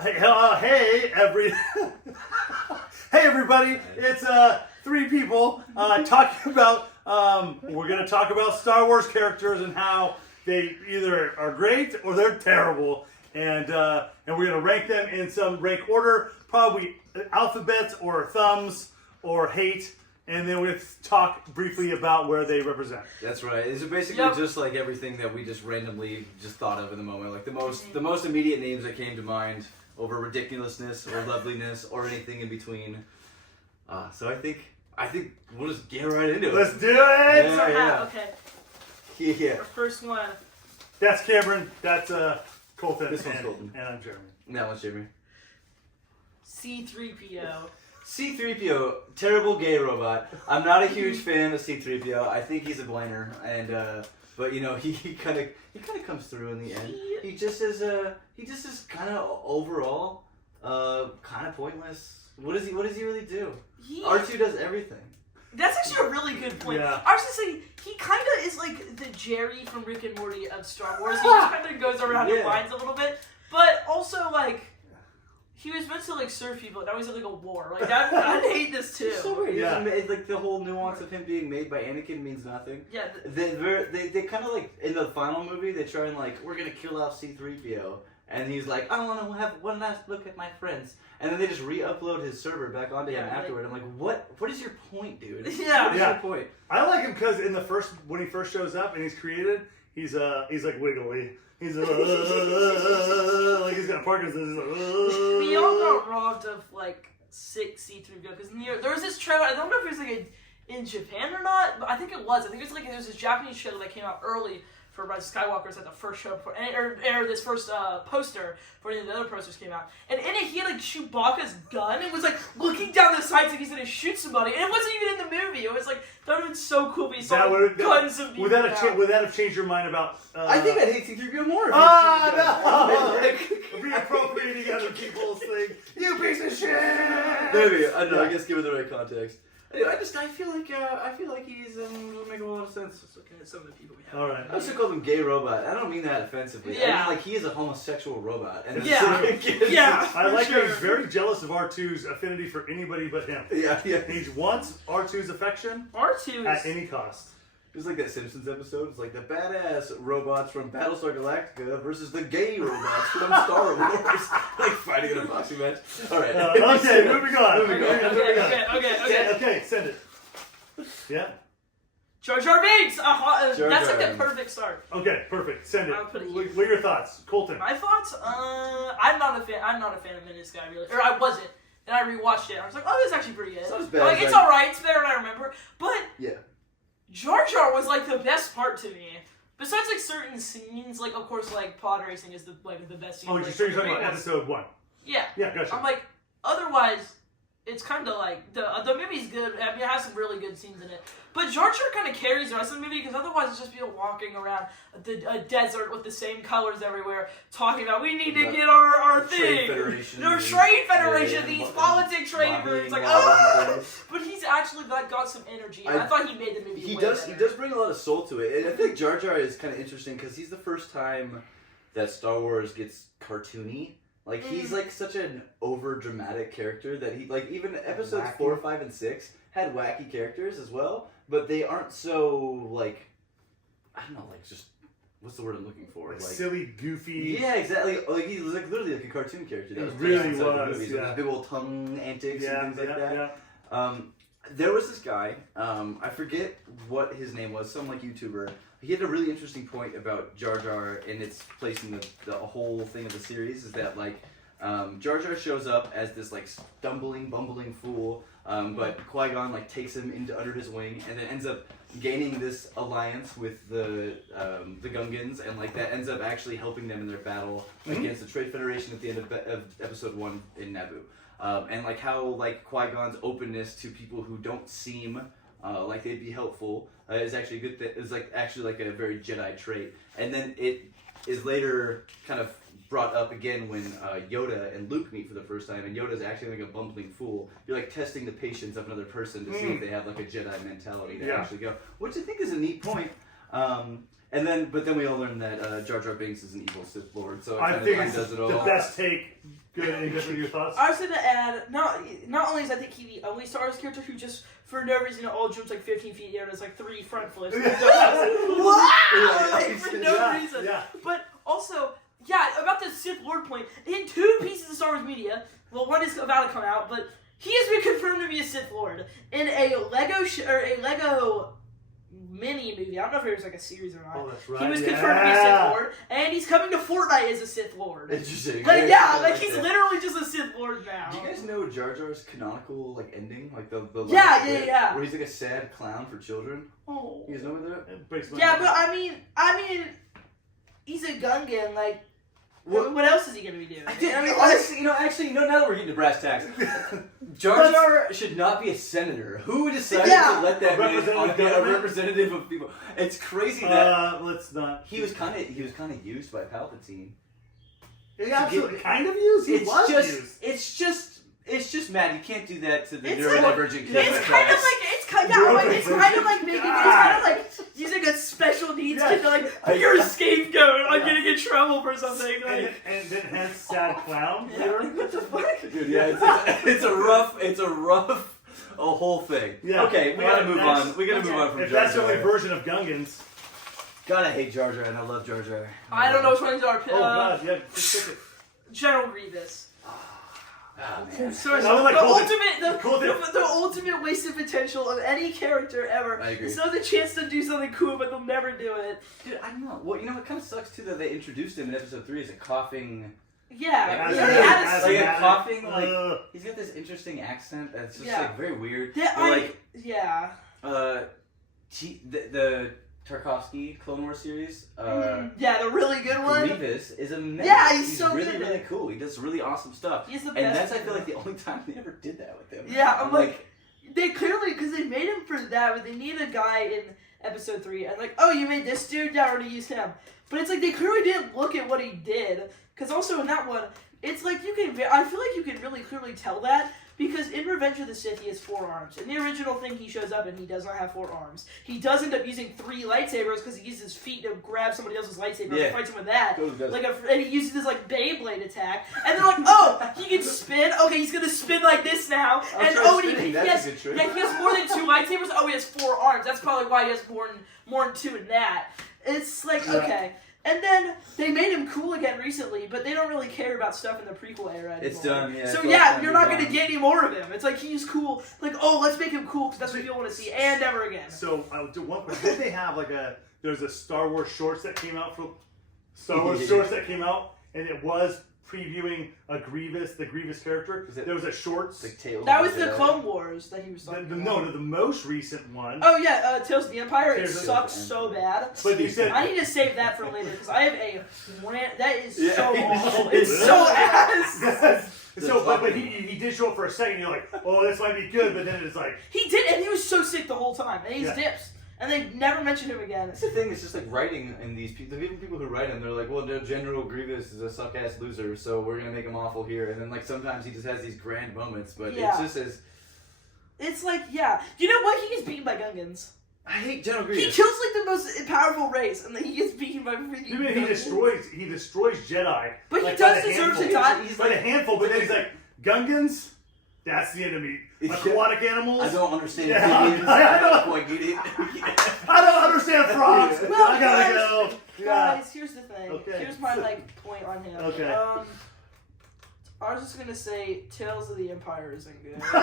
Hey everybody! It's three people talking about. We're gonna talk about Star Wars characters and how they either are great or they're terrible, and we're gonna rank them in some rank order, probably alphabets or thumbs or hate. And then we'll talk briefly about where they represent. That's right. It's basically just like everything that we just randomly just thought of in the moment. Like the most immediate names that came to mind over ridiculousness or loveliness or anything in between. So I think we'll just get right into it. Let's do it! Yeah. Okay. Yeah. Our first one. That's Cameron. That's Colton. This one's Colton. And I'm Jeremy. That one's Jeremy. C-3PO. C-3PO, terrible gay robot. I'm not a huge fan of C-3PO. I think he's a whiner, and but you know he kind of comes through in the end. He just is kind of overall kind of pointless. What does he really do? R2 does everything. That's actually a really good point. Yeah. I was just saying, he kind of is like the Jerry from Rick and Morty of Star Wars. He just kind of goes around and whines a little bit, but also like. He was meant to like serve people, and now he's in like a war. Like I hate this too. It's so weird. Yeah. Like the whole nuance of him being made by Anakin means nothing. Yeah. They kind of like in the final movie they try and like we're gonna kill off C-3PO, and he's like I want to have one last look at my friends, and then they just re-upload his server back onto him afterward. I'm like, what is your point, dude? Yeah. What is your point? I like him because when he first shows up and he's created, he's like wiggly. He's like he's got Parkinson's. We all got robbed of like 6 C-3PO because there was this trailer. I don't know if it was like in Japan or not, but I think it was. I think it was like there was this Japanese trailer that came out early for Rise of Skywalker. It's like the first show before, or this first poster for any of the other posters came out. And in it, he had like Chewbacca's gun and was like looking down the sights like he's gonna shoot somebody. And it wasn't even in the movie. It was like that would have been so cool. But he saw guns of people. Would that have changed your mind about? I think I'd hate C-3PO more. No! Reappropriating other people's thing. You piece of shit. Maybe I guess give it the right context. Anyway, I feel like he's will make a lot of sense. Just looking at some of the people we have. All right. I also call him gay robot. I don't mean that offensively. Yeah. I mean like he is a homosexual robot. And I like that he's very jealous of R2's affinity for anybody but him. Yeah. He wants R2's affection R2 at any cost. It was like that Simpsons episode. It's like the badass robots from Battlestar Galactica versus the gay robots from Star Wars. Like fighting in a boxing match. Alright. Okay, moving on. Okay. Send it. Yeah. Jar Jar Binks! That's like Jar. the perfect start. Okay, perfect. Send it. I'll put it What are your thoughts? Colton. My thoughts? I'm not a fan of this guy, really. Or I wasn't. And I rewatched it. And I was like, oh, this is actually pretty good. It's not as bad like, as it's alright. It's better than I remember. But yeah. Jar Jar was like the best part to me. Besides like certain scenes, like of course like pod racing is the best scene. Oh, like, you're talking about episode 1. Yeah. Yeah, gotcha. I'm like, otherwise, it's kind of like the movie's good. I mean, it has some really good scenes in it. But Jar Jar kind of carries the rest of the movie because otherwise it's just people walking around a desert with the same colors everywhere, talking about we need to get our thing. Trade Federation, these politics trade groups, like But he's actually got some energy. And I thought he made the movie. He does bring a lot of soul to it, and I think Jar Jar is kind of interesting because he's the first time that Star Wars gets cartoony. Like he's like such an over dramatic character that he like even episodes 4, 5, and 6 had wacky characters as well, but they aren't so like I don't know, like just what's the word I'm looking for? Like silly, goofy. Yeah, exactly. Like he was like literally like a cartoon character. That was really was. With his big old tongue antics and things like that. Yeah. There was this guy. I forget what his name was. Some like YouTuber. He had a really interesting point about Jar Jar and its place in the whole thing of the series. Is that like Jar Jar shows up as this like stumbling, bumbling fool, but Qui-Gon like takes him under his wing and then ends up gaining this alliance with the Gungans, and like that ends up actually helping them in their battle against the Trade Federation at the end of episode 1 in Naboo. And like how like Qui-Gon's openness to people who don't seem like they'd be helpful is actually a good thing. It's like actually like a very Jedi trait. And then it is later kind of brought up again when Yoda and Luke meet for the first time, and Yoda's actually like a bumbling fool. You're like testing the patience of another person to see if they have like a Jedi mentality to actually go, which I think is a neat point. But then we all learned that Jar Jar Binks is an evil Sith Lord, so it I kind think of it's does it all. the best take. Good. Any different your thoughts? I was going to add, not only is I think he the only Star Wars character who just, for no reason at all, jumps like 15 feet in the air and has like 3 front flips. Wow! Like, for no reason. Yeah. But also, yeah, about the Sith Lord point, in 2 pieces of Star Wars media, well, one is about to come out, but he has been confirmed to be a Sith Lord in a Lego mini movie. I don't know if it was like a series or not. Oh, that's right. He was confirmed to be a Sith Lord, and he's coming to Fortnite as a Sith Lord. Interesting. Like, yeah, like he's literally just a Sith Lord now. Do you guys know Jar Jar's canonical like ending, like the Yeah, last yeah, bit, yeah. where he's like a sad clown for children? Oh. You guys know that? It breaks my Yeah, heart. but I mean, he's a Gungan. Like, What- what else is he gonna be doing? I mean, honestly, now that we're getting to brass tacks, Jar Jar should not be a senator. Who decided Yeah. to let that man Representative be a government? representative of people? It's crazy that Let's not. he was kind of used by Palpatine. He absolutely kind of used. He was used. It's just mad. You can't do that to the It's neurodivergent kid. It's kind of like making using a special needs kid to like you're a scapegoat. I'm gonna get in trouble for something. Like, And then has sad clown. what the fuck? Dude, yeah, it's a rough whole thing. Yeah. Okay, we gotta move on. We gotta move on from If Jar that's the only Jar. version of Gungans. God, I hate Jar Jar, and I love Jar Jar. I don't know which ones are. Oh God, yeah, just pick it. General Grievous. Oh, man. So That was like the ultimate waste of potential of any character ever. I agree. It's not the chance to do something cool, but they'll never do it. Dude, I don't know. Well, it kind of sucks too that they introduced him in episode 3 as a coughing. Yeah, As yeah, a- they had as a- a- like a as a- coughing, uh, he's got this interesting accent that's just Yeah. like very weird. Yeah, But, yeah. The Tarkovsky Clone Wars series. Yeah, the really good one. Grievous is amazing. Yeah, he's so really, good. really cool. He does really awesome stuff. He's the And best. that's, I feel like, the only time they ever did that with him. Yeah, I'm like, they clearly, because they made him for that, but they need a guy in episode 3, and like, oh, you made this dude, yeah, we're gonna use him. But it's like, they clearly didn't look at what he did, because also in that one, it's like, I feel like you can really clearly tell that, because in Revenge of the Sith, he has 4 arms. In the original thing, he shows up and he does not have 4 arms. He does end up using 3 lightsabers because he uses his feet to grab somebody else's lightsaber and fights him with that. And he uses his like Beyblade attack. And they're like, oh, he can spin. Okay, he's gonna spin like this now. And he has more than 2 lightsabers. Oh, he has 4 arms. That's probably why he has more than 2 in that. It's like okay. And then they made him cool again recently, but they don't really care about stuff in the prequel era anymore. It's done, yeah. So yeah, you're not going to get any more of him. It's like he's cool. Like, oh, let's make him cool because that's what people want to see, and never again. So I'll do one question. Did they have there's a Star Wars shorts that came out and it was previewing the Grievous character. There was a shorts. Like Tales That of was the Jedi. Clone Wars that he was talking about. No, the most recent one. Oh yeah, Tales of the Empire. It Tales of the sucks so bad. But you said I need to save that for later because I have a rant that is Yeah. so awful. It's so ass. So, but he did show up for a second. You're like, oh, this might be good, but then it's like He did, and he was so sick the whole time, and he's Yeah. dips, and they never mentioned him again. That's the thing, it's just like writing in these people, the people who write him, they're like, well, no, General Grievous is a suck-ass loser, so we're gonna make him awful here, and then like sometimes he just has these grand moments, but Yeah. it's just as... It's like, yeah. You know what? He gets beaten by Gungans. I hate General He Grievous. kills like the most powerful race, and then he gets beaten by freaking you mean Gungans. he destroys Jedi. But like, he does by the deserve handful. to die. He's By the handful, but then he's like, Gungans? That's the enemy. Aquatic animals? I don't understand Yeah, opinions. I don't- quite get it. I don't understand frogs. Well, I gotta go. Yeah. Guys, here's the thing. Okay. Here's my point on him. Okay. I was just gonna say Tales of the Empire isn't good. Okay,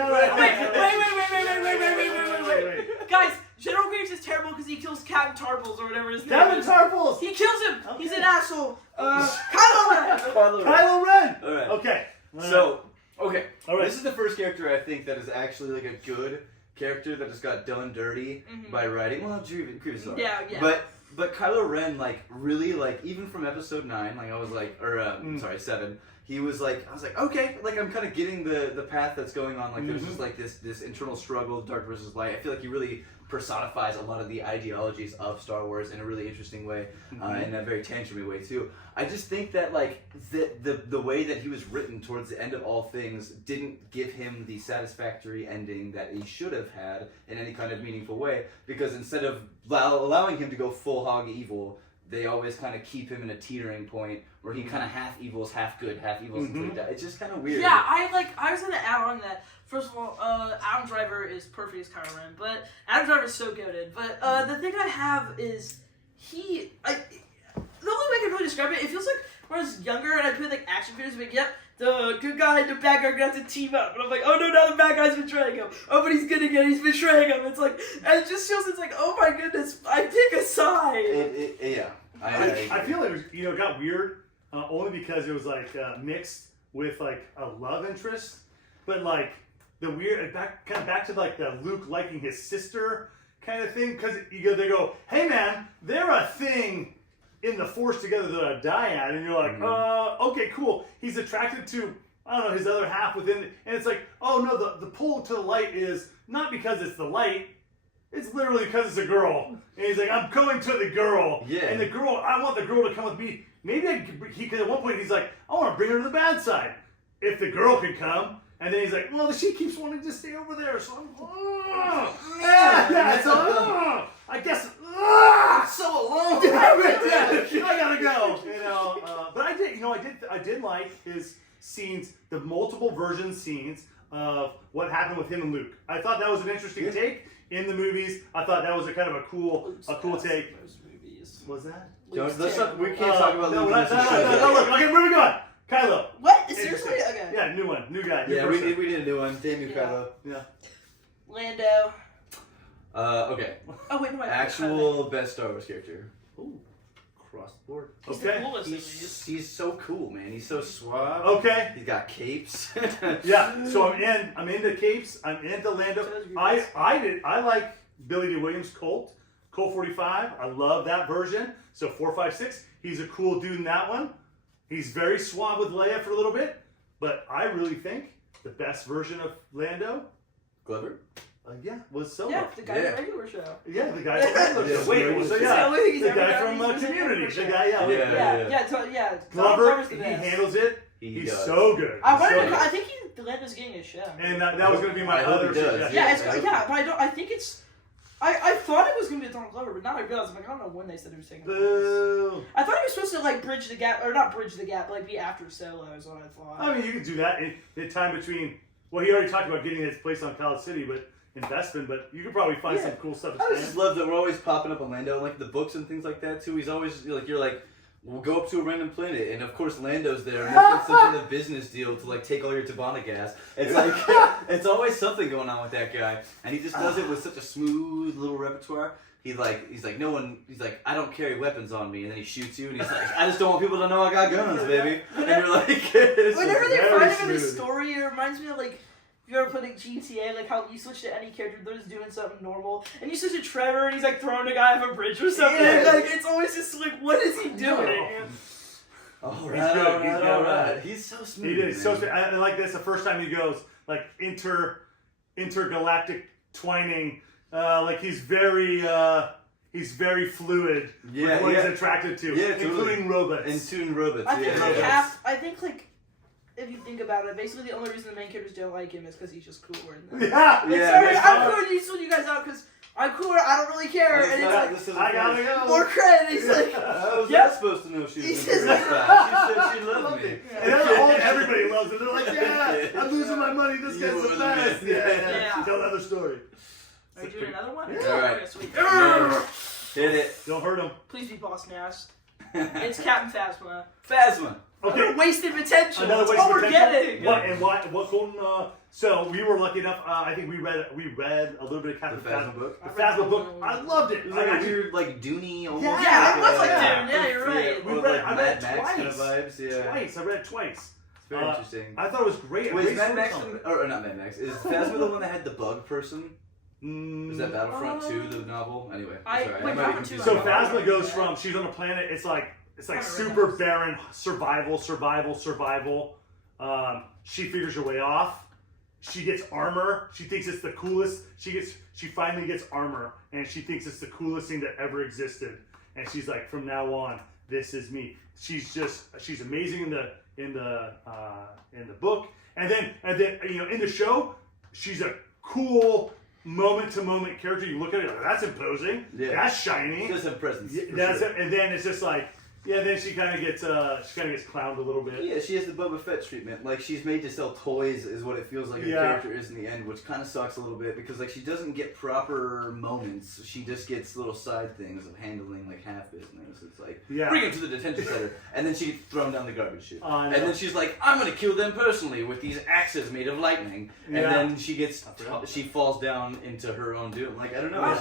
alright. Wait. Guys, General Grievous is terrible because he kills Captain Tarples or whatever his name Gavin is. Tarples! He kills him. Okay. He's an asshole. Kylo Ren. Kylo Ren! Alright. Okay. So, okay. Alright. This is the first character I think that is actually like a good character that just got done dirty by writing. Well, Grievous. Yeah. But Kylo Ren, like, really, like, even from episode 9, like, I was like, or, sorry, 7, he was like, I was like, okay, like, I'm kind of getting the path that's going on, like, there's just, like, this internal struggle, dark versus light. I feel like he really personifies a lot of the ideologies of Star Wars in a really interesting way, in a very tangible way too. I just think that like the way that he was written towards the end of all things didn't give him the satisfactory ending that he should have had in any kind of meaningful way, because instead of allowing him to go full hog evil, they always kind of keep him in a teetering point where he kind of half evils, half good, half evils until he dies. It's just kind of weird. Yeah, I was gonna add on that. First of all, Adam Driver is perfect as Kylo Ren, but Adam Driver is so goated. But the thing I have is the only way I can really describe it feels like when I was younger and I played like action figures, like, yep, the good guy and the bad guy are gonna have to team up, and I'm like, oh no, now the bad guy's betraying him. Oh, but he's good again, he's betraying him. It's like, and it just feels, it's like, oh my goodness, I pick a side. Yeah. I feel like it was, it got weird only because it was like mixed with like a love interest, but like the weird back to like the Luke liking his sister kind of thing, because they go, hey man, they're a thing in the Force together that I die at, and you're like, okay, cool. He's attracted to, I don't know, his other half within, and it's like, oh no, the pull to the light is not because it's the light. It's literally because it's a girl. And he's like, I'm going to the girl. Yeah. And the girl, I want the girl to come with me. Maybe he could, at one point, he's like, I want to bring her to the bad side. If the girl could come. And then he's like, well, she keeps wanting to stay over there. So I'm, I guess, I'm so alone. Damn it, I gotta go. But I did like his scenes, the multiple version scenes of what happened with him and Luke. I thought that was an interesting take. In the movies, I thought that was a kind of a cool take. What's that? We can't talk about Luke. No, okay, moving on. Kylo. What? Seriously? Okay. Yeah, new one, new guy. Yeah, we did a new one. Damn you, Kylo. Yeah. Lando. Okay. Oh wait, no. Actual best Star Wars character. Ooh. Cross the board. He's the coolest of these. He's so cool, man. He's so suave. Okay. He's got capes. Yeah. So I'm into capes. I'm into Lando. I like Billy D. Williams' Colt 45. I love that version. So 456. He's a cool dude in that one. He's very suave with Leia for a little bit, but I really think the best version of Lando, Glover. was Solo. Yeah, the guy from the regular show. Yeah, the guy from the regular show. Wait, so the guy from Community. The guy, yeah. Glover, he handles it. He's so good. I think Lando's getting his show. And that was going to be my other suggestion. But I think it's. I thought it was going to be a Donald Glover, but now I realize, I'm like, I don't know when they said he was taking Boo. I thought he was supposed to, like, bridge the gap, or not bridge the gap, but, like, be after Solo is what I thought. I mean, you could do that in time between, well, he already talked about getting his place on College City, but in Bespin, but you could probably find some cool stuff. I just love that we're always popping up on Lando, like the books and things like that, too. He's always, like, you're like, we'll go up to a random planet, and of course Lando's there, and it's some sort of business deal to like take all your Tabana gas. It's like it's always something going on with that guy, and he just does it with such a smooth little repertoire. He's like, I don't carry weapons on me, and then he shoots you, and he's like, I just don't want people to know I got guns, baby. And you're like, whenever they find him in this story, it reminds me of like. You ever put like GTA, like how you switch to any character, they're just doing something normal, and you switch to Trevor, and he's like throwing a guy off a bridge or something. Yeah. Like it's always just like, what is he doing? All right. He's so smooth. He did. So I like this. The first time he goes like intergalactic twining, like he's very fluid with what he's attracted to, including robots. Including robots. I think like. If you think about it, basically the only reason the main characters don't like him is because he's just cooler. I'm throwing you guys out because I'm cooler. I don't really care. And it's like, I gotta go. More credit. He's like, I was not supposed to know she was going to be fast. She said she loved me. And everybody loves it. They're like, yeah, I'm losing my money. This guy's the best. Yeah. Tell another story. Are you doing another one? Yeah. All right. Okay, sweet. Hit it. Don't hurt him. Please be Boss Nash. It's Captain Phasma. Phasma. Okay. Wasted potential. Another That's wasted all we're potential. getting. What Golden? So we were lucky enough. I think we read a little bit of Captain Phasma book. The Phasma book. I loved it. It was like a weird, like Dooney almost. Yeah, it was like Dune. Yeah, you're right. I read it Max twice. kind of vibes. Yeah. Twice. I read it twice. It's very interesting. I thought it was great. Wait, is Mad Max or not Mad Max? Is Phasma the one that had the bug person? Was that Battlefront 2, the novel? Anyway, sorry. So Phasma goes from she's on a planet. It's like super barren survival. She figures her way off, she gets armor. She thinks it's the coolest. She finally gets armor, and she thinks it's the coolest thing that ever existed. And she's like, from now on, this is me. She's amazing in the book, and then in the show, she's a cool moment-to-moment character. You look at it, like, that's imposing. Yeah. That's shiny. She does have presence. And then it's just like. Yeah, then she kind of gets clowned a little bit. Yeah, she has the Boba Fett treatment. Like, she's made to sell toys, is what it feels like her character is in the end, which kind of sucks a little bit because like she doesn't get proper moments. She just gets little side things of handling like half business. It's like bring him to the detention center, and then she gets thrown down the garbage chute, and then she's like, I'm gonna kill them personally with these axes made of lightning, and then she falls down into her own doom. Like I don't know. I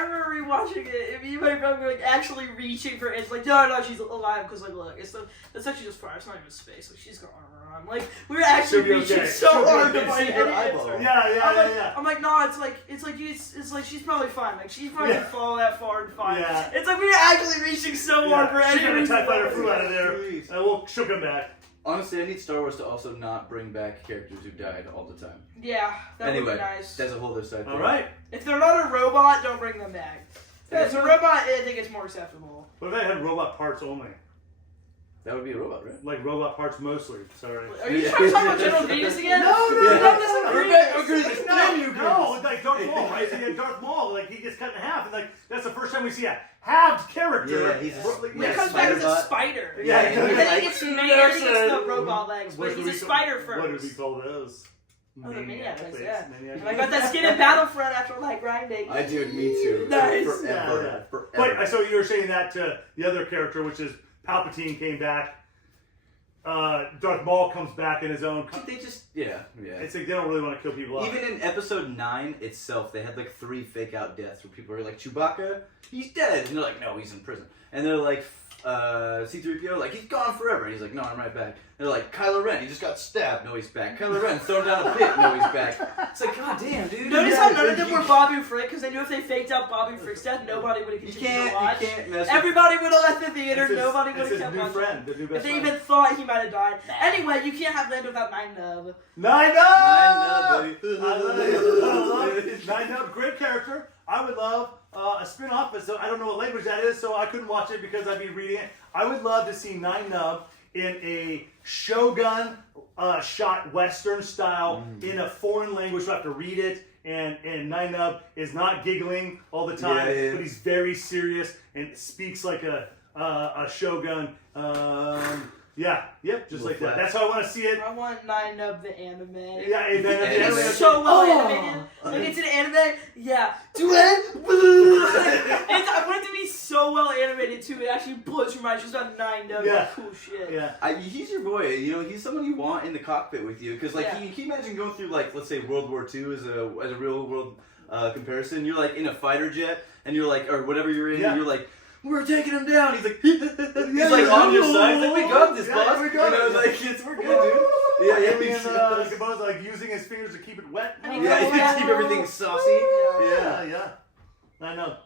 remember rewatching it. You might remember like actually reaching for it. It's like. No, she's alive because like look, that's actually just fire. It's not even space. Like she's got armor on. Like we were actually reaching so hard to find her eyeball. Yeah. I'm like, no, it's like she's probably fine. Like she's probably gonna fall that far and fine. Yeah. It's like we were actually reaching so hard for any reason. She got a TIE fighter flew out of there. She'll come back. Honestly, I need Star Wars to also not bring back characters who died all the time. Yeah, that would be nice. That's a whole other side. All right. If they're not a robot, don't bring them back. If it's a robot, I think it's more acceptable. What if they had robot parts only? That would be a robot, right? Like robot parts mostly. Sorry. Are you trying to talk about General Venus again? No. No. Like Darth Maul, right? So you had Darth Maul, like he gets cut in half, and like that's the first time we see a halved character. Yeah, he's he comes back as a spider. Yeah, and then he gets the robot legs, but he's a spider first. What do we call those? Oh, the maniac legs, yeah. And I got that skin in Battlefront after like grinding. I do, me too. Nice. Forever. But so you were saying that to the other character, which is Palpatine came back. Darth Maul comes back in his own. They just yeah. It's like they don't really want to kill people off. Even in Episode 9 itself, they had like 3 fake out deaths where people are like, Chewbacca, he's dead, and they're like, no, he's in prison, and they're like, C-3PO, like, he's gone forever, and he's like, no, I'm right back. They're like, Kylo Ren, he just got stabbed, no, he's back. Kylo Ren thrown down a pit, no, he's back. It's like, god damn, dude. Notice how none of them were Babu Frik, because they knew if they faked out Babu Frik's death, nobody would have continued to watch. You can't mess Everybody would have left the theater, nobody would have kept watching. Friend, if they even thought he might have died. Anyway, you can't have Lando without Nien Nub. Nien Nub! baby. Nien Nub, great character. I would love a spin-off, but so I don't know what language that is, so I couldn't watch it because I'd be reading it. I would love to see Nien Nub in a Shogun shot Western style in a foreign language. You have to read it, and Nien Nub is not giggling all the time, but he's very serious and speaks like a Shogun. Just like that. That's how I want to see it. I want Nien Nub the anime. Yeah, the anime. It's so well animated. Like it's an anime. Yeah. I want it to be so well animated too. It actually blows your mind. She's got Nien Nub. Yeah. Cool shit. Yeah. He's your boy. You know, he's someone you want in the cockpit with you. Because like, can you imagine going through like, let's say World War II as a real world comparison? You're like in a fighter jet, and you're like, or whatever you're in, and you're like, we're taking him down. He's like, he's like on your side. He's like, we got this, boss. We got this. Like, we're good, dude. He's like using his fingers to keep it wet. He can keep everything saucy. Yeah. I know.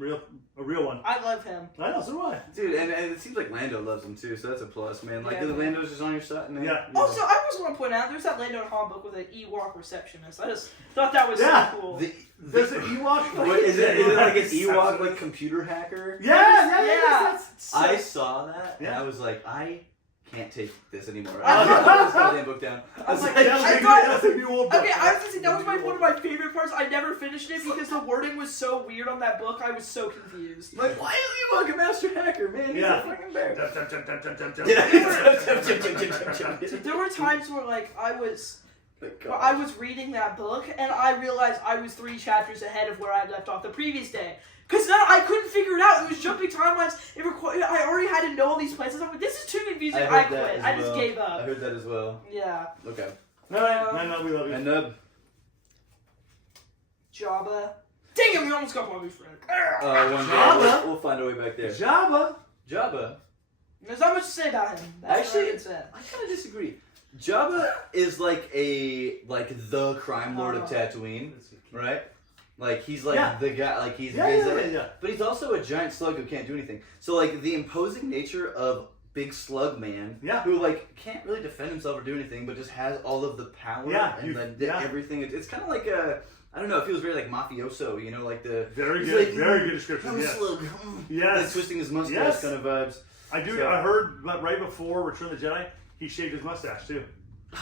A real one. I love him. I know, so do I. Dude, and it seems like Lando loves him too, so that's a plus, man. Like, Lando's just on your side, man. Yeah. Also, I just want to point out, there's that Lando and Han book with an Ewok receptionist. I just thought that was so cool. There's an Ewok? What, is it like an Ewok, like, computer hacker? Yeah. I saw that, and I was like, I can't take this anymore. I put this goddamn book down. I was like, that's a new old book. Okay, I was thinking that was one of my favorite parts. I never finished it because the wording was so weird on that book. I was so confused. Like, why is Ewok a master hacker, man? He's a fucking bear. There were times where, like, I was reading that book, and I realized I was 3 chapters ahead of where I left off the previous day. Because then I couldn't figure it out. It was jumping timelines. I already had to know all these places. I'm like, this is too confusing. I quit. I just gave up. I heard that as well. Yeah. Okay. No, we love you. And Nub. Jabba. Dang it, we almost got Bobby Frik. One day we'll find our way back there. Jabba. There's not much to say about him. That's Actually, what I can say. I kind of disagree. Jabba is like the crime lord of Tatooine, right? Like, he's like the guy, like he's but he's also a giant slug who can't do anything. So like the imposing nature of big slug man Yeah. who like can't really defend himself or do anything, but just has all of the power and everything. It's kind of like a, I don't know, it feels very like mafioso, you know, like the very he's good, like, very good description. I'm Yes. slug. Yes. Like twisting his mustache Yes. kind of vibes. I do. So- I heard right before Return of the Jedi, he shaved his mustache too.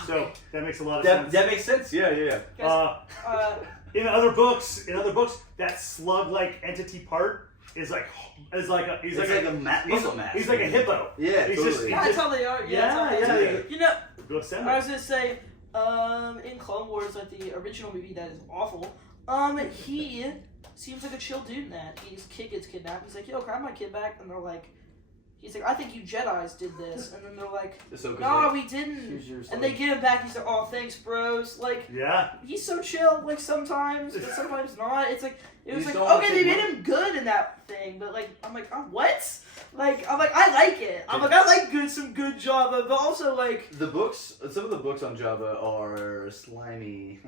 So that makes a lot of That sense. that makes sense. Yeah. In other books, that slug-like entity part is like He's like a muscle mass. He's like a hippo. Yeah, He's totally. Yeah, that's how they are. Yeah. You know, Go send I was it. gonna say, in Clone Wars, like the original movie that is awful, he seems like a chill dude in that. His kid gets kidnapped. He's like, yo, can I have my kid back? And they're like, he's like, I think you Jedis did this. And then they're like, no, we didn't. And they get him back. He's like, oh, thanks, bros. Like, Yeah. he's so chill, like, sometimes, but sometimes not. It's like, it was You like, don't wanna okay, they take made him good in that thing, but, like, I'm like, oh, what? Like, I'm like, I like it. I'm like, I like some good Jabba, but also, like... Some of the books on Jabba are slimy.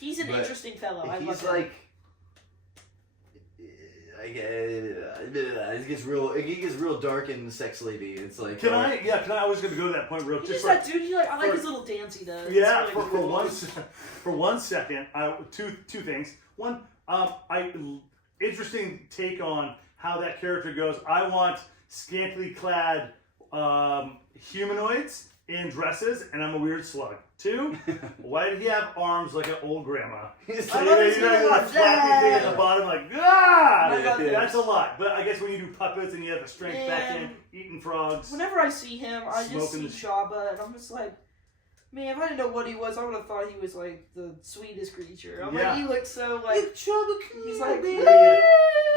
He's an interesting fellow. I love He's him. like... It gets real dark and sex lady. It's like... I was going to go to that point real He's quick. just that dude, I like his little dance he does. Yeah, It's really for cool. for 1 second, two things. One, interesting take on how that character goes. I want scantily clad humanoids in dresses, and I'm a weird slug. 2, why did he have arms like an old grandma? I love his little Like flappy thing at the bottom, like ah! Yeah. That's a lot. But I guess when you do puppets and you have the strength back in, eating frogs. Whenever I see him, I just Smoking see Jabba, and I'm just like, man, if I didn't know what he was, I would have thought he was like the sweetest creature. I'm like, he looks so like, he's like, He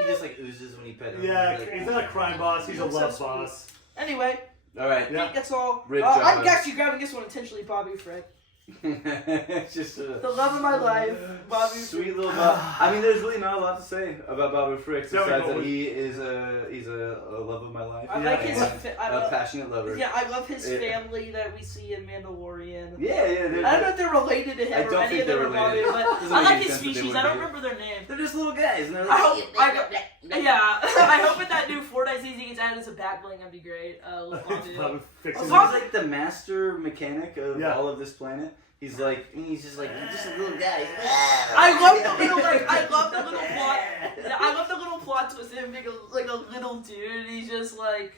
just like oozes when he pet him. Yeah, Like, he's not a crime boss. He's a looks so love sweet. boss. Anyway, Alright. I think that's all. Rip I'm Jabba. actually grabbing this one intentionally, Babu Frik. It's just The love of my life, Babu sweet Frik. little Babu. I mean, there's really not a lot to say about Babu Frik Tell me, besides that Owen. he's a love of my life. I like his. and a passionate lover. Yeah, I love his Yeah. family that we see in Mandalorian. Yeah. I don't know if they're related to I him or don't any think of them they're are Babu, related. but Doesn't I make like any his sense that they species. would I don't be. remember their name. They're just little guys, and they're I like, hope, I hope in that new Fortnite season he gets added as a back bling. That'd be great. Babu fixing he's Babu- his- like the master mechanic of Yeah. all of this planet. He's just like a little guy. I love the little I love the little plot. Yeah, I love the little plot twist of him being a little dude. He's just a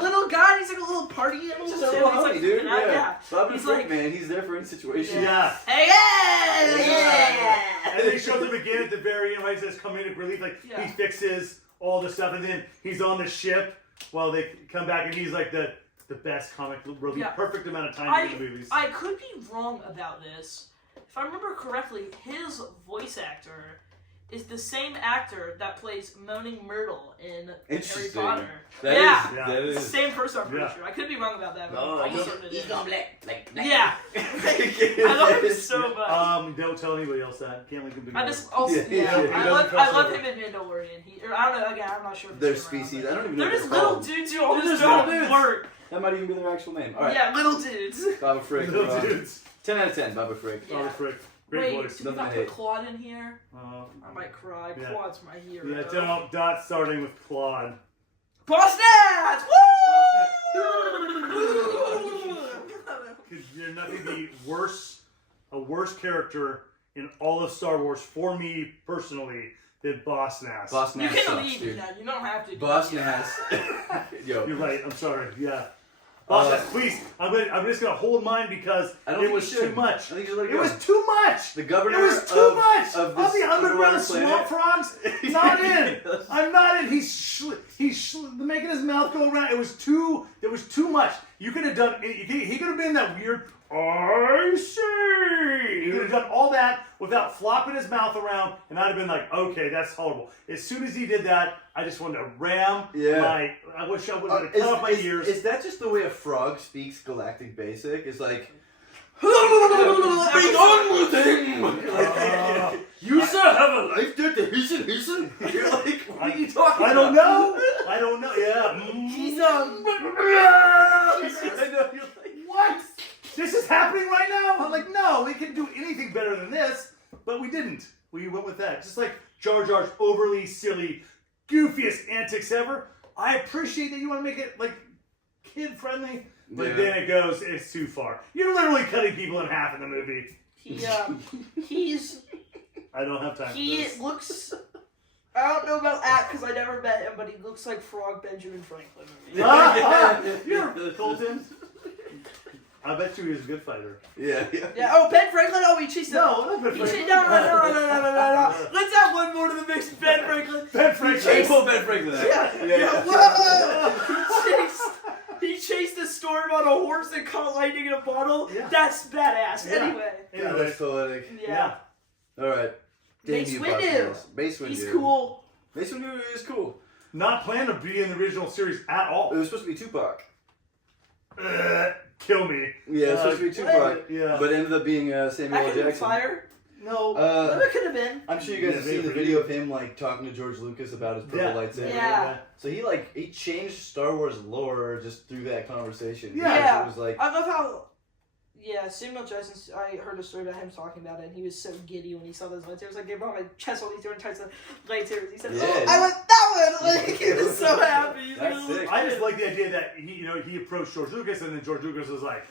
little guy. He's like a little party animal. Just so a he's little like, homie, dude. yeah. Babu He's Frik, like- man, he's there for any situation. Yeah. Hey, yeah. And then he shows up again at the very end, right? He says comedic relief. Like, Yeah. he fixes all the stuff, and then he's on the ship while they come back, and he's like the best comic relief. Yeah. Perfect amount of time in the movies. I could be wrong about this. If I remember correctly, his voice actor is the same actor that plays Moaning Myrtle in Harry Interesting. Potter. That It's the is. same person, I'm pretty Yeah. sure. I could be wrong about that. But Oh, I'm almost certain it is. black. Yeah. I love him so much. Don't tell anybody else that. Can't link him together. I just also Yeah, yeah. he I doesn't love cross I love over. him in Mandalorian. I don't know. Again, I'm not sure. If Their it's still around, species. but I don't even know They're what just they're little called. dudes who always just don't little dudes. work. That might even be their actual name. All right. Yeah, little dudes. Babu Frik. Little dudes. 10 out of 10. Babu Frik. Yeah. Babu Frik. Great Wait, voice. did we Nothing not to put hate. Claude in here? Uh, I might cry. Yeah. Claude's my hero. yeah, not starting with Claude. Boss Nats! Woo! Because there's nothing be a worse character in all of Star Wars for me personally than Boss Nass. Boss You Nass can sucks, leave, dude. Nat. You don't have to. Boss Nass. Yo. You're right. I'm sorry. Yeah. Boss Nass, please. I'm just gonna hold mine because I don't it think was you should. too much. I think you should let it It go. was too much. The governor It was too of- much. of All this the underground underwater swamp planet. frogs. Not in. I'm not in. He's making his mouth go around. There was too much. You could have done. He could have been that weird. I see. He could have done all that without flopping his mouth around, and I'd have been like, okay, that's horrible. As soon as he did that, I just wanted to ram my. I wish I would have cut off my ears. Is that just the way a frog speaks Galactic Basic? It's like, Be on with him! You sir have a life that he's You're like, what are you talking I don't know. I don't know. Yeah. He's I know, you're like, What? This is happening right now? I'm like, no, we can do anything better than this, but we didn't. We went with that. Just like Jar Jar's overly silly, goofiest antics ever. I appreciate that you want to make it like kid friendly, but then it's too far. You're literally cutting people in half in the movie. He's. I don't have time. He for this. looks. I don't know about act because I never met him, but he looks like Frog Benjamin Franklin. You're Colton. I bet you he was a good fighter. Yeah. Oh, Ben Franklin. Oh, he chased him. No, Ben Franklin. No. Let's add one more to the mix. Ben Franklin. Ben Franklin. Hey, pull Ben Franklin out. Yeah. Whoa! He chased a storm on a horse and caught lightning in a bottle. Yeah. That's badass. Yeah. Yeah, that's poetic. Yeah. All right. Mace Windu. Mace Windu. He's cool. Mace Windu is cool. Not planned to be in the original series at all. It was supposed to be Tupac. Kill me. Yeah, it was supposed to be Tupac. Yeah. But it ended up being Samuel That L. could have been Jackson. fire. No. That could have been. I'm sure you guys have seen the video of him like talking to George Lucas about his purple lightsaber. Yeah. So he changed Star Wars lore just through that conversation. Yeah. It was like, I love how. Yeah, Samuel Jackson. I heard a story about him talking about it, and he was so giddy when he saw those lightsabers. Like, they brought my chest all these different types of lightsabers. He said, "Oh, I want that one!" Like, he was so happy. That's sick. I just like the idea that he approached George Lucas, and then George Lucas was like,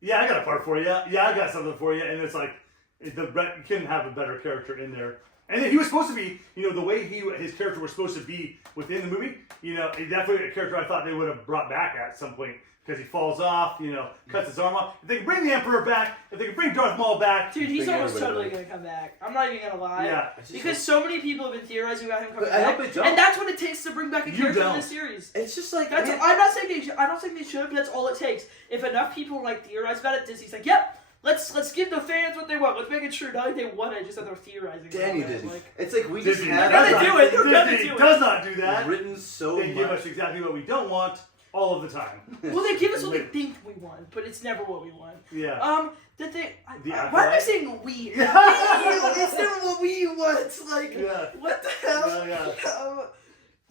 "Yeah, I got a part for you. Yeah, I got something for you." And it's like, you couldn't have a better character in there. And then he was supposed to be, the way his character was supposed to be within the movie. Definitely a character I thought they would have brought back at some point. Because he falls off, cuts his arm off. If they could bring the Emperor back, if they could bring Darth Maul back. Dude, he's almost totally going to come back. I'm not even going to lie. Yeah. Because so many people have been theorizing about him coming I back. hope they don't. And that's what it takes to bring back a character in this series. It's just like, I'm not saying I don't think they should, but that's all it takes. If enough people theorize about it, Disney's like, yep, let's give the fans what they want. Let's make it true. Not like they want it, just that they're theorizing. Damn you, about it. Disney. Like, It's like we Disney just have They're gonna do it. They're gonna Disney do it. does not do that. written so They give much. us exactly what we don't want all of the time. well, they give us what they think we want, but it's never what we want. Yeah. Why am I saying we? It's never what we want. Like, what the hell? Yeah.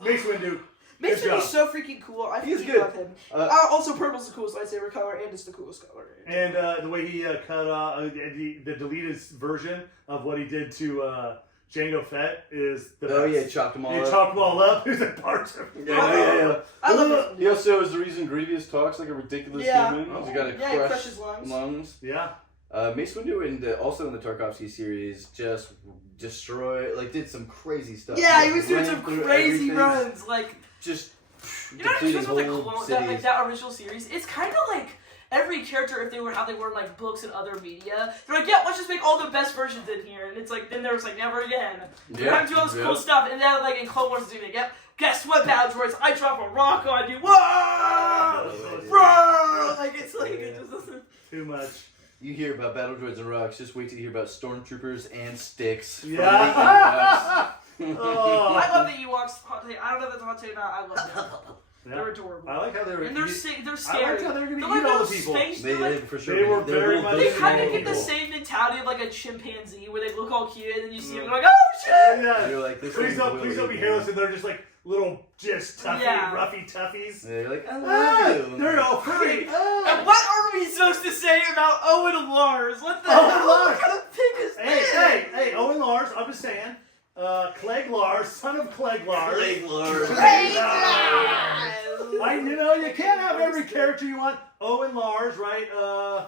Mace Windu. Mace Good job. Windu's so freaking cool. I He's freaking good. love him. Also, purple's the coolest lightsaber color, and it's the coolest color. And the way he cut off the deleted version of what he did to Jango Fett is the best. Oh yeah, chopped them all He up. chopped them all up. He's like parts of Yeah. I love it. He also is the reason Grievous talks like a ridiculous human. He's got to he crush crushes lungs. Yeah. Mace Windu and also in the Tarkovsky series just did some crazy stuff. Yeah, he was doing Ran some through crazy everything. runs. Like, Just you know what I'm depleting with the whole clone, cities. that original series? It's kind of like every character, if they were how they were in like books and other media, they're like, yeah, let's just make all the best versions in here. And it's like, then there's like, never again. We're having to do all this cool stuff. And then like in Clone Wars, doing it. Yep, guess what, Battle Droids? I drop a rock on you. Whoa! Bro! Like, it's like, it just doesn't. Too much. You hear about battle droids and rocks, just wait till you hear about stormtroopers and sticks. from Yeah. the Ewoks. Oh. I love the Ewoks. I don't know if that's a hot take or not. I love them. Yeah. They're adorable. I like how they were. And they're scary. I like how they were going They're to eat like all little the people. space. They They're like, did for sure. They were They're very little much- they dosy kind of little get the people. same mentality of like a chimpanzee, where they look all cute, and then you see them, and they're like, oh shit! Yeah. You're like, this Please one's don't be really hairless, and they're just like little, just toughy, Yeah. roughy toughies. Yeah, you're like, I Ah, love you. they're all furry. And what are we supposed to say about Owen and Lars? What the Owen hell? Lars. What kind of pig is Hey, this? Owen Lars, I'm just saying. Clegg Lars, son of Clegg Lars. Clegg Lars. Clegg Lars. You can't have every character you want. Owen Lars, right? I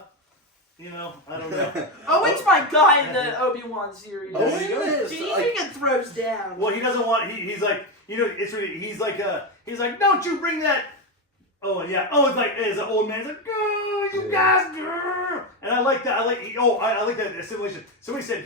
don't know. Owen's my guy in the Obi-Wan series. Owen Dude, is. he freaking throws down. Well, he doesn't want. He's like, it's really. He's like, don't you bring that. Oh yeah. Oh, it's like as an old man. He's like, go, you guys, go. And I like that. I like that assimilation. Somebody said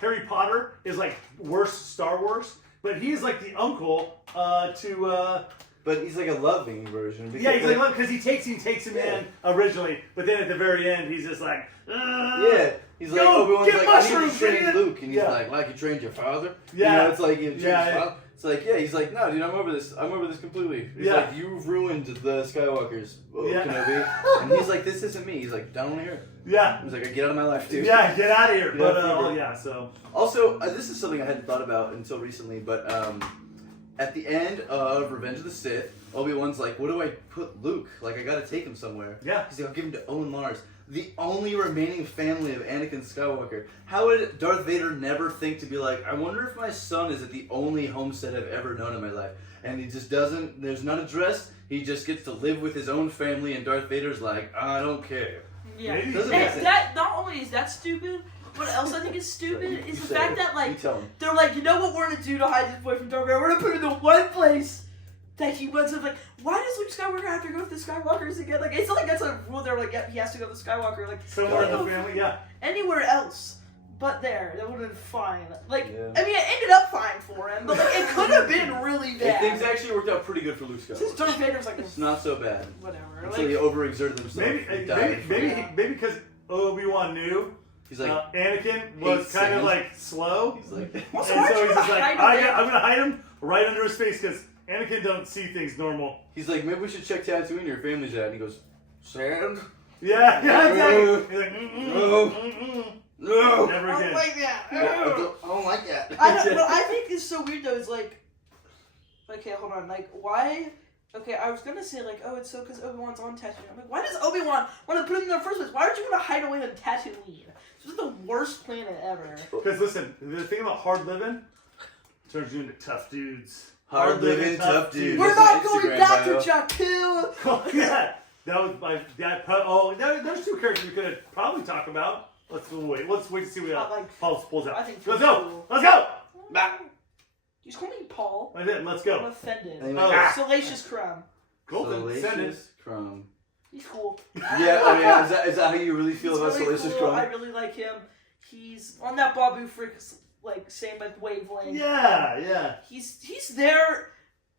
Harry Potter is like worst Star Wars, but he's like the uncle to. But he's like a loving version. Yeah, he's like because he takes him in originally, but then at the very end he's just like. Yeah, he's like Go, Obi-Wan's get like, I need mushrooms, to train idiot." Luke, and he's Yeah. like you trained your father. Yeah. It's like you trained your Yeah. father. It's like, yeah, he's like, no, dude, I'm over this completely. He's Yeah. like, you've ruined the Skywalkers, Yeah. Kenobi. And he's like, this isn't me. He's like, don't hear it. Yeah. He's like, get out of my life, dude. Yeah, get out of here. Get But out of here. yeah, so. Also, this is something I hadn't thought about until recently, but at the end of Revenge of the Sith, Obi-Wan's like, what do I put Luke? Like, I gotta take him somewhere. Yeah. He's like, I'll give him to Owen Lars. The only remaining family of Anakin Skywalker. How would Darth Vader never think to be like, I wonder if my son is at the only homestead I've ever known in my life. And he just doesn't, there's not a dress, he just gets to live with his own family, and Darth Vader's like, I don't care. Yeah. Maybe. Doesn't make sense. That not only is that stupid, what else I think is stupid is the fact that You like tell him. they're like, you know what we're gonna do to hide this boy from Darth Vader? We're gonna put him in the one place that he wants to. Like, why does Luke Skywalker have to go with the Skywalkers again? Like, it's not like that's a rule. They're like, yeah, he has to go with the Skywalker. Like, Somewhere in the family, yeah. anywhere else but there, that would have been fine. Like, Yeah. I mean, it ended up fine for him, but like, it could have been really bad. Things actually worked out pretty good for Luke Since Skywalker. Darth Vader's like, It's not so bad. whatever. Until Like, he overexerted himself. Maybe, and died. maybe because Obi-Wan knew He's like, Anakin was hates kind of sand. like slow. he's like, And also, so why he's would you just like, hide him? I'm gonna hide him right under his face because Anakin don't see things normal. he's like, maybe we should check Tatooine. Your family's at. And he goes, sand? Yeah, yeah, exactly. He's like, No. No. never I again. don't like that. I don't like that. What I think is so weird though is like, okay, hold on, like why? Okay, I was gonna say like, oh, it's so because Obi-Wan's on Tatooine. I'm like, why does Obi-Wan want to put him in the first place? Why would you want to hide away on Tatooine? This is the worst planet ever. Because listen, the thing about hard living turns you into tough dudes. Hard living, tough dude. We're That's not my going Instagram back bio. to Jakku. Oh, yeah, that was my dad. Oh, there's two characters we could probably talk about. Let's wait. Let's wait to see what I like- Paul pulls out. I think Let's that's go. cool. Let's go. Back. You just call me Paul. That's it. Let's I'm go. offended. And he Oh. went, Salacious Crumb. Cool. Then send it. Salacious Crumb. He's cool. Yeah, oh yeah, is that how you really feel He's about really Salacious cool. Crumb? I really like him. He's on that Babu Frik like same like wavelength. Yeah, yeah. He's there.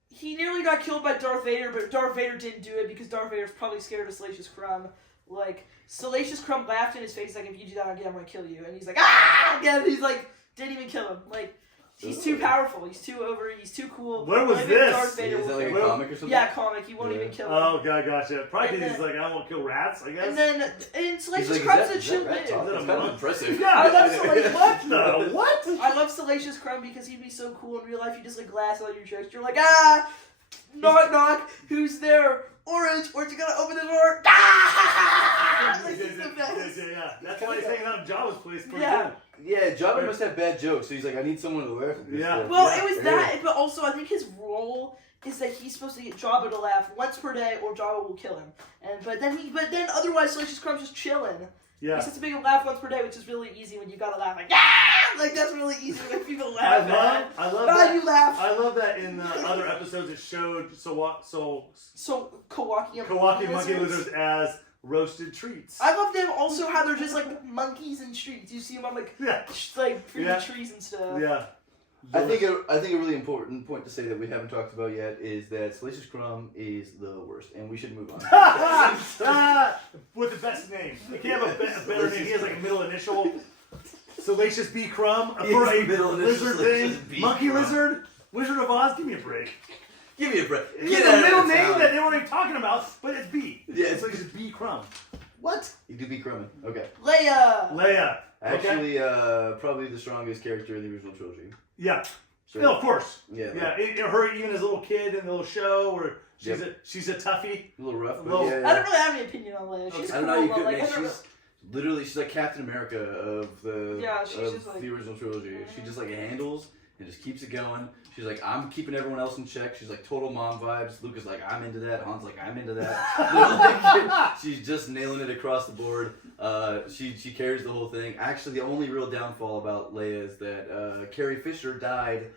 He nearly got killed by Darth Vader, but Darth Vader didn't do it because Darth Vader's probably scared of Salacious Crumb. Like, Salacious Crumb laughed in his face like, if you do that again, I'm gonna kill you. And he's like, ah! Again, he's like, didn't even kill him. Like, he's too powerful. He's too over. He's too cool. Where was Only this? Darth Vader Is that will like a kill him. comic or something? Yeah, comic. He won't Yeah. even kill him. Oh, God, gotcha. Probably And because he's then- like, I won't kill rats, I guess. And then, and Salacious He's like, Crumb's a is chill that rat dude. talk? That's kind of impressive. Yeah. I love Salacious. What? No, what? I love Salacious Crumb because he'd be so cool in real life. You just like glass all your tricks. You're like, ah, knock knock, who's there? Orange, where's he gonna open the door? Ah! Like, he's the best. Yeah. That's why he's hanging out in Jabba's place. Pretty Yeah. Yeah, Jabba must have bad jokes, so he's like, I need someone to laugh at this. Yeah. stuff. Well, Yeah. it was that, but also I think his role is that he's supposed to get Jabba to laugh once per day, or Jabba will kill him. But then otherwise, Salacious Crumb's just chilling. Yeah. He has to make him laugh once per day, which is really easy when you gotta laugh like, ah! Like that's really easy to make people I laugh. love Ah, that. you laugh. I love that in the other episodes it showed so So Kawaki monkey lizards as roasted treats. I love them also how they're just like monkeys in streets. You see them on like Yeah. like freaking Yeah. trees and stuff. Yeah. I think a really important point to say that we haven't talked about yet is that Salacious Crumb is the worst, and we should move on. With the best name. He can't have a better name. He has like a middle initial. Salacious B. Crumb. He has a middle initial, Lizard Salacious thing. B. Monkey Crumb. Lizard. Wizard of Oz. Give me a break. Give me a break. It's Get a out middle of name town. that they weren't even talking about, but it's B. Yeah, It's Salacious B. Crumb. What? You do be Crumb. Okay. Leia. Leia. Okay. Actually, probably the strongest character in the original trilogy. Yeah. So, No, of course. Yeah. Yeah. Her even as a little kid in the little show where Yep. she's a toughie. A little rough, but Well, yeah. I don't really have any opinion on Leia. She's I cool, don't know. You but could like make. I don't know. She's like Captain America of the Yeah, she's of just like- the original trilogy. She just like handles and just keeps it going. She's like, I'm keeping everyone else in check. She's like total mom vibes. Luke is like, I'm into that. Han's like, I'm into that. She's just nailing it across the board. She carries the whole thing. Actually, the only real downfall about Leia is that Carrie Fisher died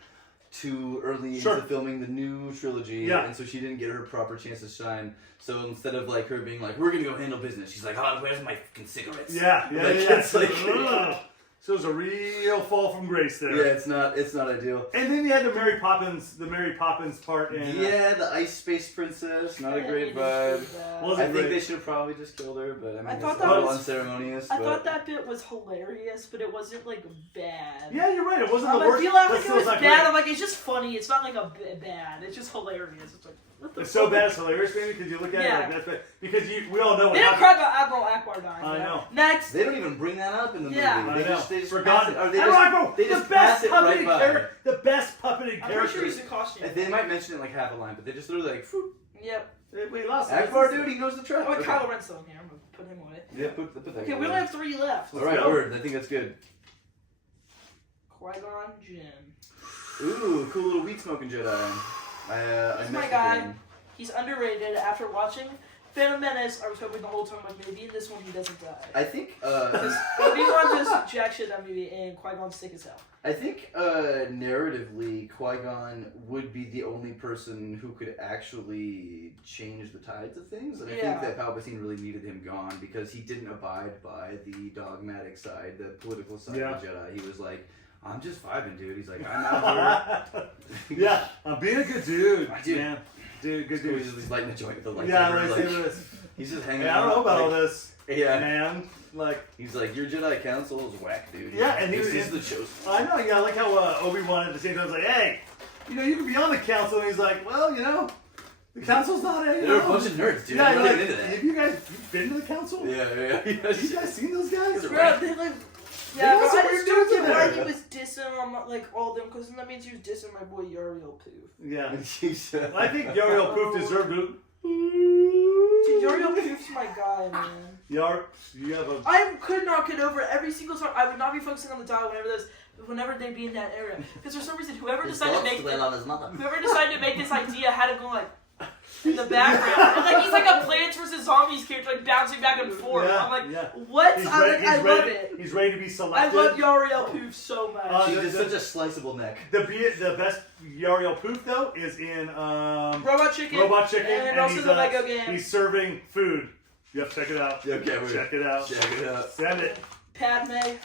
too early into filming the new trilogy, and so she didn't get her proper chance to shine. So instead of like her being like, we're gonna go handle business, she's like, oh, where's my fucking cigarettes? Yeah. Like, it's like, so it was a real fall from grace there. yeah, it's not ideal. And then you had the Mary Poppins part in. Yeah, the Ice Space Princess, not a great vibe. Was I it think great? they should have probably just killed her, but I mean, I it's thought a that little was- unceremonious. I but thought that bit was hilarious, but it wasn't like bad. Yeah, you're right. It wasn't the I worst. feel like but it still was not bad. great. I'm like, it's just funny. It's not like a bad. It's just hilarious. It's like, what the It's so fuck? bad it's hilarious, maybe, because you look at it Yeah. like that's bad. Because we all know what They didn't happened. cry about Admiral Akbar dying. I you know. Next. They don't even bring that up in the Yeah. movie. I know. They just Forgot pass it. it. Or they And just, Rocco, they the just best pass it right puppeted by. character. The best puppeted I'm pretty character. sure he's a costume. They might mention it like half a line, but they just literally like, "Phew." Yep. We lost. Akbar, dude, he knows the track. Oh, wait, Okay. Kylo Ren's still in here. I'm gonna put him away. Yeah, put that Okay, guy we away. only have 3 left. All right, go. word. I think that's good. Qui-Gon Jinn. Ooh, cool little weed smoking Jedi. I He's messed my with guy. him. He's underrated. After watching Phantom Menace, I was hoping the whole time, like, maybe in this one he doesn't die. I think. Obi-Wan just jack shit that movie, and Qui-Gon's sick as hell. I think narratively, Qui-Gon would be the only person who could actually change the tides of things, and I Yeah. think that Palpatine really needed him gone because he didn't abide by the dogmatic side, the political side of the Jedi. He was like, "I'm just vibing, dude." He's like, "I'm out here." Yeah, I'm being a good dude. Dude. Man. Dude, good dude. He's lighting the joint with the lightsaber. Yeah, like, lightsaber is. he's just hanging Hey, out. I don't know about all like, this, Yeah. man. Like, He's like, your Jedi Council is whack, dude. Yeah, and he's he's the chosen. I know. Yeah, I like how Obi-Wan at the same time was like, "Hey, you can be on the council." And he's like, "Well, the council's not a." They're a bunch of nerds, dude. Yeah, I'm you're not like, into that. have you guys been to the council? Yeah. Have you guys seen those guys? They're Bro, they like. Yeah, got but some I weird just don't dudes in get why there. he was dissing like all them, because that means he was dissing my boy Yariel Poof. Yeah. He's, I think Yariel Poof deserved it. Dude, Yariel Poof's my guy, man. You have a. I could not get over it. Every single time, I would not be focusing on the dial whenever they'd be in that area. Because for some reason, whoever decided to make this idea had to go like in the background. And like he's like a Plants vs Zombies character, like bouncing back and forth. Yeah, I'm like, yeah. what? He's I ready, love it. He's ready to be I selected. love Yariel Poof so much. She's just such a sliceable neck. The best Yariel Poof though is in Robot Chicken. And also he's, the Lego game. He's serving food. You have to check it out. Okay, wait. Check it out. Check it out. Send it. Padme.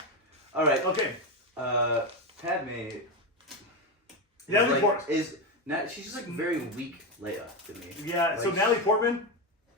All right. Okay. Padme. Natalie Portman. She's just like very weak Leia to me. Yeah. So Like, Natalie Portman,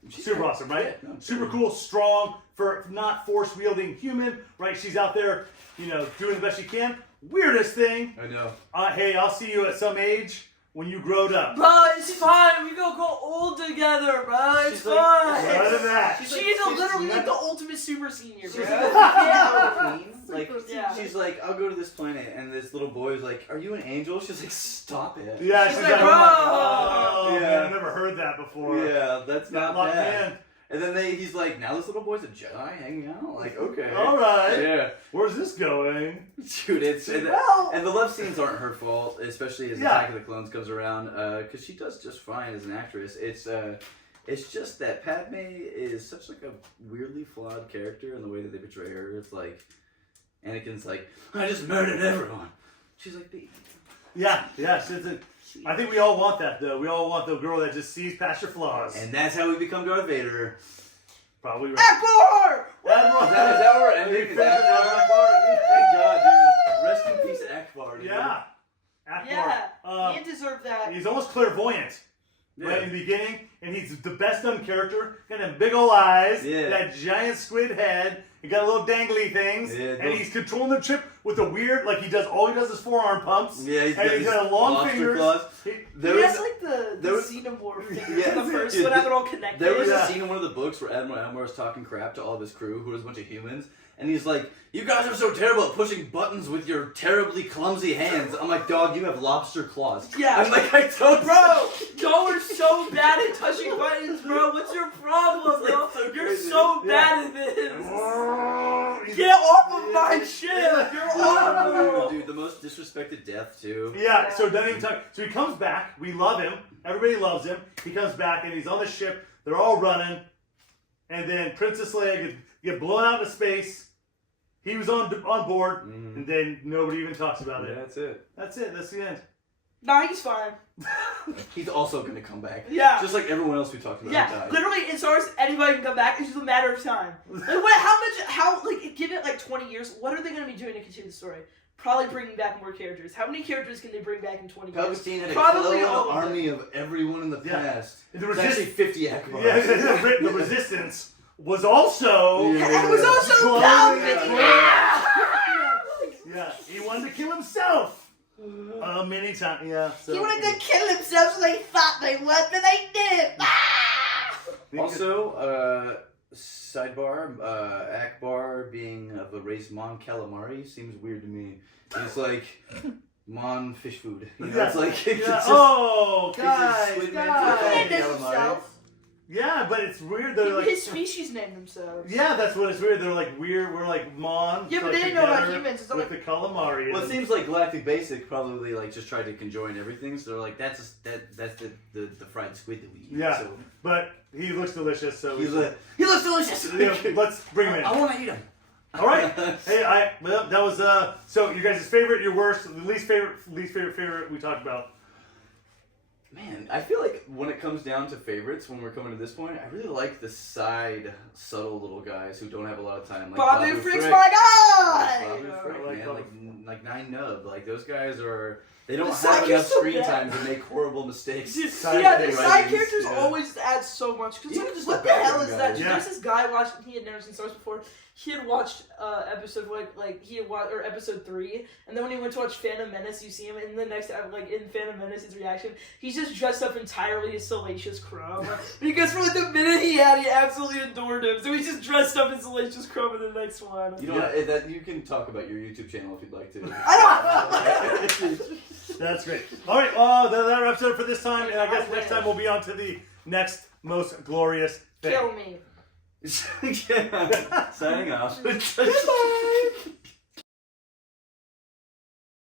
she's super awesome, right? Yeah, no, Super cool, strong, for not force wielding human, right? She's out there, doing the best she can. Weirdest thing. I know. Hey, I'll see you at some age when you growed up. Bro, it's fine. We gonna go old together, bro. It's She's fine. like- None of that. She's literally like the ultimate super senior, bro. She's Yeah. queen. Like, Yeah. she's like, I'll go to this planet, and this little boy is like, "Are you an angel?" She's like, "Stop it." Yeah, She's she's like, like, bro. oh, Yeah. man, I've never heard that before. Yeah, that's Got not locked bad. in. And then he's like, "Now this little boy's a Jedi hanging out." Like, okay. All right. Yeah. Where's this going? Dude, it's Well- and the love scenes aren't her fault, especially as Yeah. Attack of the Clones comes around, because she does just fine as an actress. It's just that Padme is such like a weirdly flawed character in the way that they portray her. It's like Anakin's like, "I just murdered everyone." She's like, "Baby." Yeah. I think we all want that, though. We all want the girl that just sees past your flaws. And that's how we become Darth Vader. Probably right. Akbar! Admiral. Is that where we're ending? Is Akbar? Thank God, dude. Rest in peace, Akbar. Dude. Yeah. Akbar. Yeah, he deserved that. He's almost clairvoyant. Yeah. Right in the beginning, and he's the best done character. Got them big ol' eyes, Yeah. that giant squid head. He got little dangly things, Yeah, and he's controlling the chip with a weird, like he does. All he does is forearm pumps. Yeah, and he's got long lobster fingers. claws. He- There He was, has like the there was- xenomorph Yeah, figures in the first dude, one, have it all connected. there was Yeah. a scene in one of the books where Admiral Elmore was talking crap to all of his crew, who was a bunch of humans, and he's like, "You guys are so terrible at pushing buttons with your terribly clumsy hands." I'm like, "Dog, you have lobster claws." Yeah. I'm like, "I don't Bro, y'all are so bad at touching buttons, bro. What's your problem, It's bro? like so You're crazy. so Yeah. bad at this. He's- Get off of my ship. You're awful. Dude, the most disrespected death too. Yeah, so doesn't even talk. So he comes back. We love him. Everybody loves him. He comes back and he's on the ship. They're all running, and then Princess Leia get blown out into space. He was on board, Mhm. and then nobody even talks about Yeah, it. that's it. That's it. That's the end. Nah, he's fine. He's also gonna come back. Yeah. Just like everyone else we talked about. Yeah, died. literally, as far as anybody can come back, it's just a matter of time. Like, give it like 20 years, what are they going to be doing to continue the story? Probably bringing back more characters. How many characters can they bring back in 20 years? Palpatine had a Probably clone all of them. army of everyone in the Yeah. past. The It's actually 50 Akbars. Yeah, the Resistance was also. Yeah. And it was also Clone- Palpatine! Yeah. Yeah, he wanted to kill himself. Many times. Yeah. So, He wanted to kill himself, so they thought they would, but they didn't. Also, sidebar, Akbar being of the race Mon Calamari seems weird to me. He's like, Mon fish food. You know, Yeah. it's like Yeah. it's just, Oh, it's guys, just squid man guys. for He named calamari. himself. Yeah, but it's weird. They're like, His species named themselves. yeah, that's what it's weird. They're like weird. We're like Mon. Yeah, but like, they didn't know about together humans. It's with like, the calamari. Well, it seems like Galactic Basic probably like just tried to conjoin everything. So they're like, that's the fried squid that we eat. Yeah. So But he looks delicious, so he looks delicious. yeah, let's bring him in. I want to eat him. All right. Hey, well, that was so your guys' favorite, your worst, least favorite we talked about. Man, I feel like when it comes down to favorites, when we're coming to this point, I really like the side, subtle little guys who don't have a lot of time. Like Babu Frik's Frik. my guy! Babu Frik, I like man, like Nien Nub. Like those guys are. They don't The have side enough is so screen bad. time to make horrible mistakes. Dude, Side yeah, the characters, side characters yeah. always add so much. Cause Even like, just what the the hell background is that? guys. Yeah. There's this guy watched. He had never seen Star Wars before. He had watched episode he had watched episode 3, and then when he went to watch Phantom Menace, you see him in the next like in Phantom Menace, his reaction. He's just dressed up entirely as Salacious Crumb because from like the minute he absolutely adored him. So he's just dressed up as Salacious Crumb in the next one. You know what, that you can talk about your YouTube channel if you'd like to. I don't. That's great. All right, well, that wraps it up for this time, and I guess next time we'll be on to the next most glorious thing. Kill me. Yeah. Signing off. Goodbye.